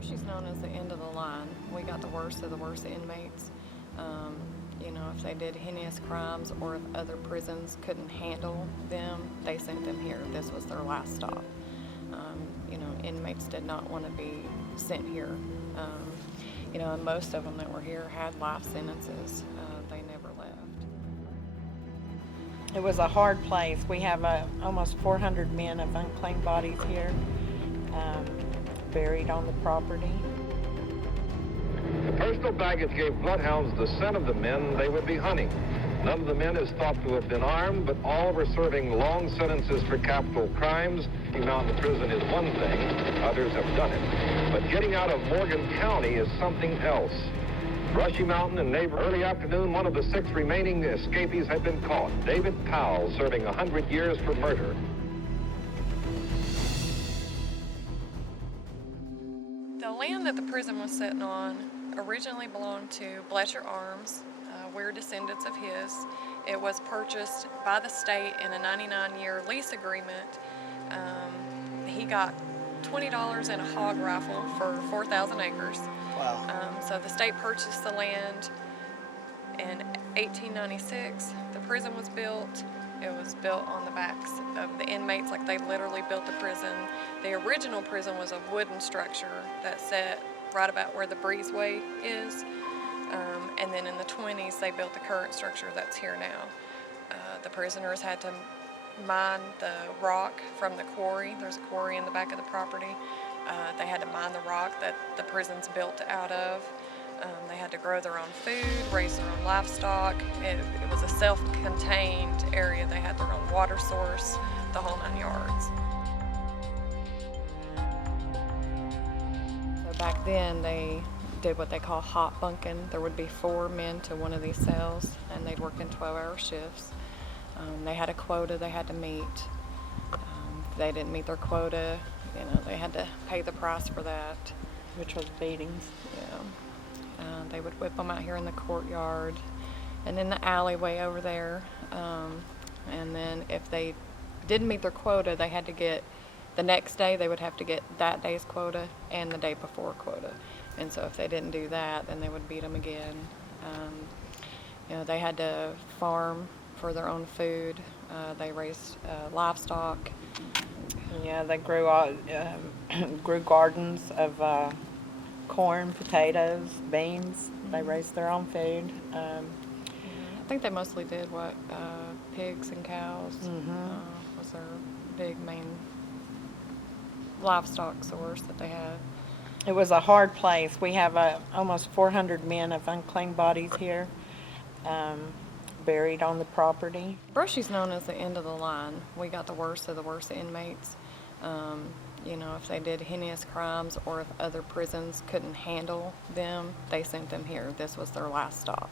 Brushy's known as the end of the line. We got the worst of the worst inmates. If they did heinous crimes or if other prisons couldn't handle them, they sent them here. This was their last stop. Inmates did not want to be sent here. And most of them that were here had life sentences. They never left. It was a hard place. We have almost 400 men of unclaimed bodies here, buried on the property. The personal baggage gave bloodhounds the scent of the men they would be hunting. None of the men is thought to have been armed, but all were serving long sentences for capital crimes. Brushy Mountain Prison is one thing, others have done it. But getting out of Morgan County is something else. Brushy Mountain and neighbor, early afternoon, one of the 6 remaining escapees had been caught. David Powell, serving 100 years for murder. The land that the prison was sitting on originally belonged to Blecher Arms. We're descendants of his. It was purchased by the state in a 99-year lease agreement. He got $20 in a hog rifle for 4,000 acres. Wow. So the state purchased the land in 1896. The prison was built. It was built on the backs of the inmates, like they literally built the prison. The original prison was a wooden structure that sat right about where the breezeway is. And then in the 20s, they built the current structure that's here now. The prisoners had to mine the rock from the quarry. There's a quarry in the back of the property. They had to mine the rock that the prison's built out of. They had to grow their own food, raise their own livestock. It was a self-contained area. They had their own water source, the whole 9 yards. So back then, they did what they call hot bunking. There would be 4 men to one of these cells, and they'd work in 12-hour shifts. They had a quota they had to meet. If they didn't meet their quota, they had to pay the price for that. Which was beatings. Yeah. They would whip them out here in the courtyard and in the alleyway over there. And then if they didn't meet their quota, they had to get, the next day they would have to get that day's quota and the day before quota. And so if they didn't do that, then they would beat them again. They had to farm for their own food. They raised livestock. Yeah, they grew grew gardens of corn, potatoes, beans. They raised their own food. I think they mostly did pigs and cows. Was their big main livestock source that they had. It was a hard place. We have almost 400 men of unclaimed bodies here, buried on the property. Brushy's known as the end of the line. We got the worst of the worst inmates. If they did heinous crimes or if other prisons couldn't handle them, they sent them here. This was their last stop.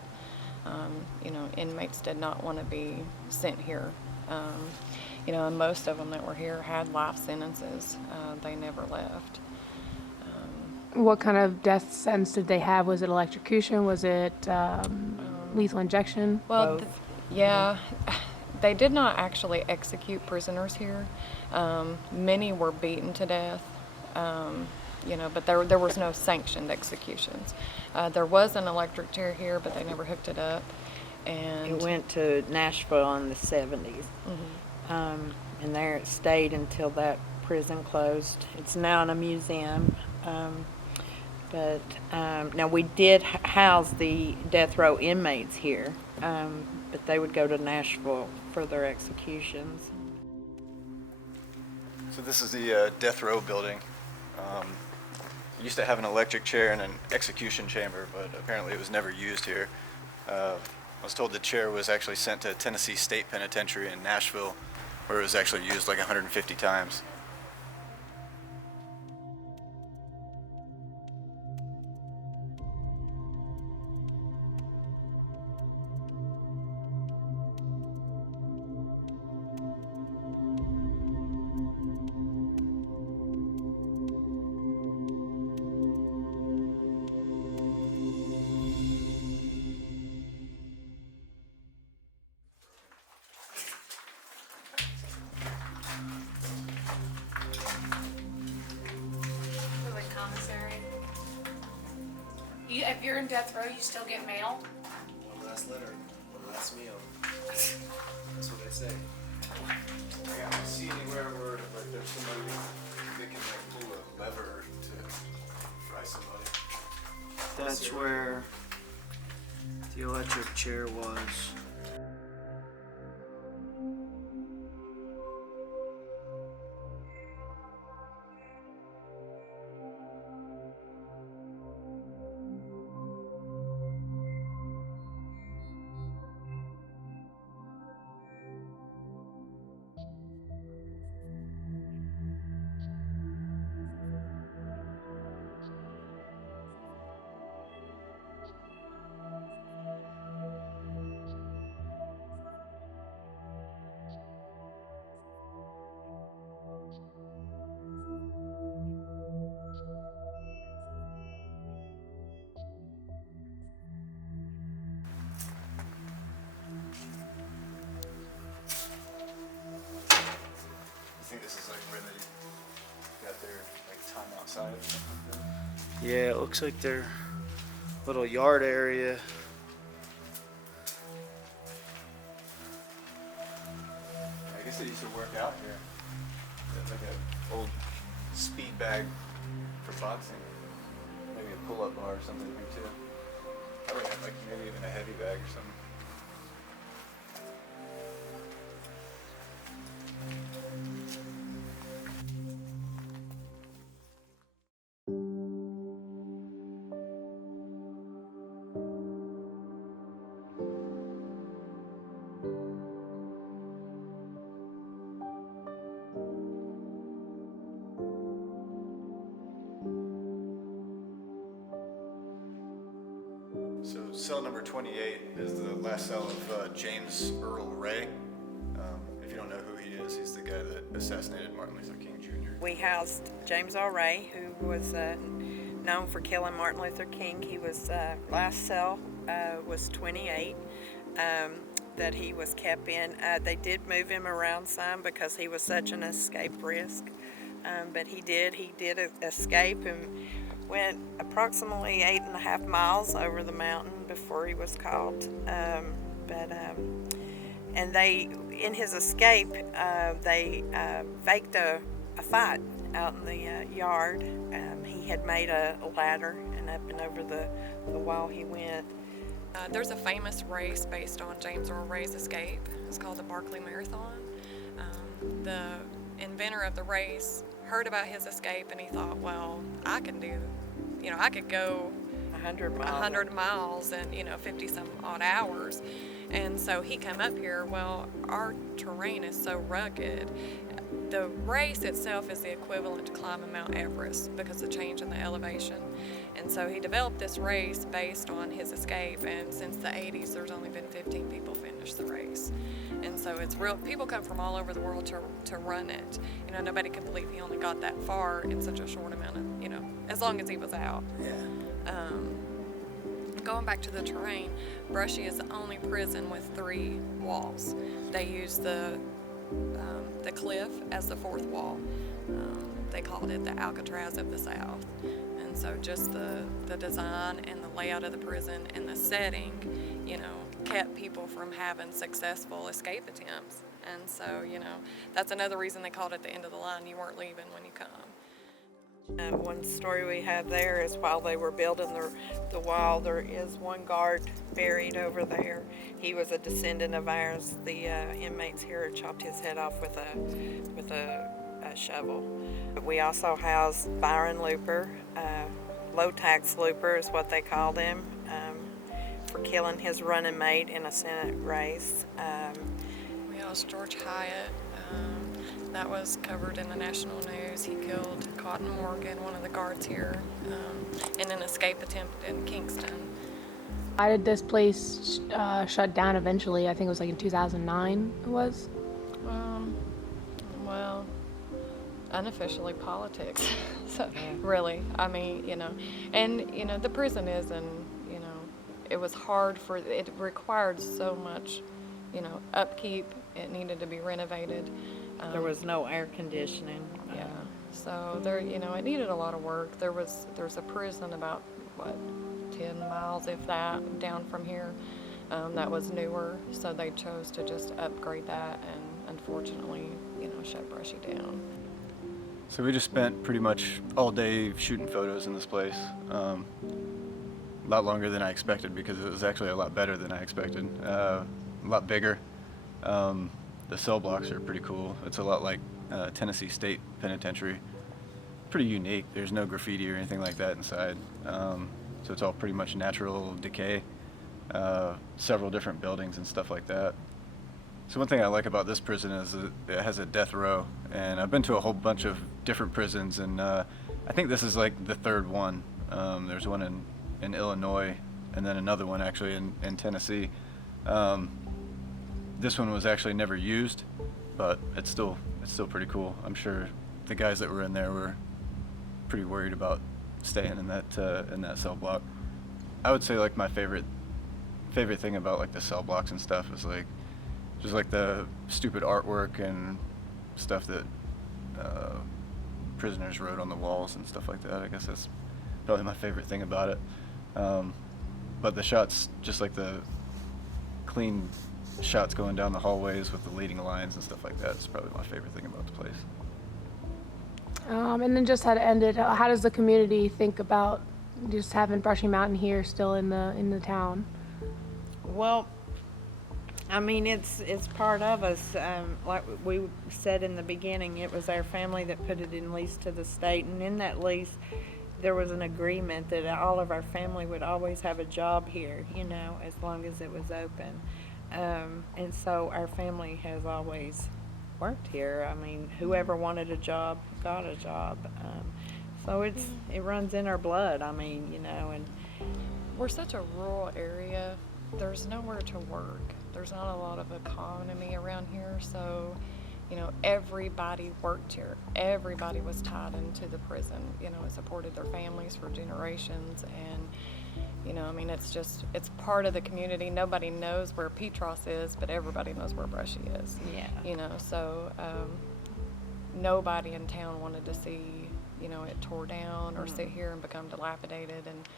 Inmates did not want to be sent here. And most of them that were here had life sentences. They never left. What kind of death sentence did they have? Was it electrocution? Was it lethal injection? Well, they did not actually execute prisoners here. Many were beaten to death, but there was no sanctioned executions. There was an electric chair here, but they never hooked it up. And it went to Nashville in the 70s, and there it stayed until that prison closed. It's now in a museum. Now we did house the death row inmates here, but they would go to Nashville for their executions. So this is the death row building. It used to have an electric chair and an execution chamber, but apparently it was never used here. I was told the chair was actually sent to Tennessee State Penitentiary in Nashville, where it was actually used like 150 times. If you're in death row, you still get mail? One last letter, one last meal. That's what they say. I don't see anywhere where like there's somebody that can like pull a lever to fry somebody. That's where the electric chair was. I think this is like where they got their like time outside or something like that. Yeah, it looks like their little yard area. I guess they used to work out here. It's like an old speed bag for boxing. Maybe a pull-up bar or something here too. Probably have like maybe even a heavy bag or something. So cell number 28 is the last cell of James Earl Ray. If you don't know who he is, he's the guy that assassinated Martin Luther King Jr. We housed James Earl Ray, who was known for killing Martin Luther King. He was last cell was 28 that he was kept in. They did move him around some because he was such an escape risk, but he did escape and went approximately 8.5 miles over the mountain before he was caught. And they, in his escape, they faked a fight out in the yard. He had made a ladder, and up and over the wall he went. There's a famous race based on James Earl Ray's escape. It's called the Barkley Marathon. The inventor of the race heard about his escape, and he thought, well, I could go 100 miles in 50 some odd hours. And so he come up here. Well, our terrain is so rugged. The race itself is the equivalent to climbing Mount Everest because of the change in the elevation. And so he developed this race based on his escape, and since the 80s there's only been 15 people finish the race. And so it's real, people come from all over the world to run it. Nobody can believe he only got that far in such a short amount of, as long as he was out. Yeah. Going back to the terrain, Brushy is the only prison with 3 walls. They use the cliff as the 4th wall. They called it the Alcatraz of the South. And so just the design and the layout of the prison and the setting, kept people from having successful escape attempts. And so, that's another reason they called it the end of the line. You weren't leaving when you come. One story we have there is while they were building the wall, there is one guard buried over there. He was a descendant of ours. The inmates here chopped his head off with a shovel. But we also housed Byron Looper, low tax Looper is what they called him, for killing his running mate in a Senate race. We housed George Hyatt. That was covered in the national news. He killed Cotton Morgan, one of the guards here, in an escape attempt in Kingston. Why did this place shut down eventually? I think it was like in 2009 it was? Well, unofficially politics. So, really, and, the prison is, it was hard it required so much, upkeep. It needed to be renovated. There was no air conditioning. Yeah. So there, it needed a lot of work. There's a prison about 10 10 miles, if that, down from here. That was newer, so they chose to just upgrade that and unfortunately, shut Brushy down. So we just spent pretty much all day shooting photos in this place. A lot longer than I expected because it was actually a lot better than I expected. A lot bigger. The cell blocks are pretty cool. It's a lot like Tennessee State Penitentiary. Pretty unique. There's no graffiti or anything like that inside. So it's all pretty much natural decay. Several different buildings and stuff like that. So one thing I like about this prison is that it has a death row, and I've been to a whole bunch of different prisons, and I think this is like the third one. There's one in Illinois, and then another one actually in Tennessee. This one was actually never used, but it's still pretty cool. I'm sure the guys that were in there were pretty worried about staying in that cell block. I would say like my favorite thing about like the cell blocks and stuff is like just like the stupid artwork and stuff that prisoners wrote on the walls and stuff like that. I guess that's probably my favorite thing about it. But the shots, just like the clean shots going down the hallways with the leading lines and stuff like that, is probably my favorite thing about the place. And then just how to end it, how does the community think about just having Brushy Mountain here still in the town? Well, I mean, it's part of us. Like we said in the beginning, it was our family that put it in lease to the state, and in that lease, there was an agreement that all of our family would always have a job here, as long as it was open. And so our family has always worked here. I mean, whoever wanted a job got a job. So it runs in our blood. I mean, and We're such a rural area. There's nowhere to work. There's not a lot of economy around here, so everybody worked here. Everybody was tied into the prison. It supported their families for generations, and I mean, it's part of the community. Nobody knows where Petros is, but everybody knows where Brushy is. yeah. So nobody in town wanted to see it tore down or sit here and become dilapidated, and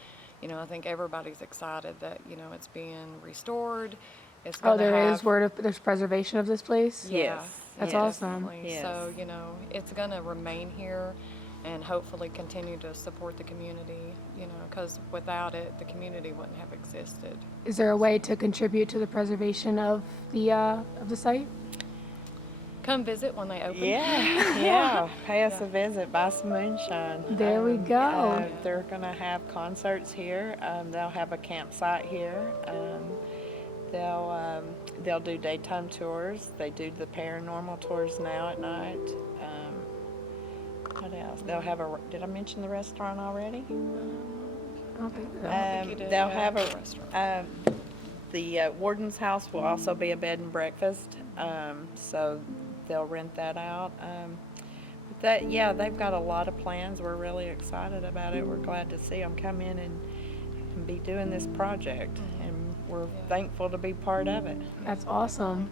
I think everybody's excited that it's being restored. It's There's preservation of this place? Yes. That's yes. awesome. Definitely. Yes. So, it's going to remain here and hopefully continue to support the community, because without it, the community wouldn't have existed. Is there a way to contribute to the preservation of the site? Come visit when they open. Yeah. Pay us a visit, buy some moonshine. There we go. They're going to have concerts here. They'll have a campsite here. They'll do daytime tours. They do the paranormal tours now at night. What else? They'll have did I mention the restaurant already? I don't think so. think you did. They'll Yeah, have the restaurant. The warden's house will also be a bed and breakfast, so they'll rent that out. But they've got a lot of plans. We're really excited about it. We're glad to see them come in and be doing this project, and we're thankful to be part of it. That's awesome.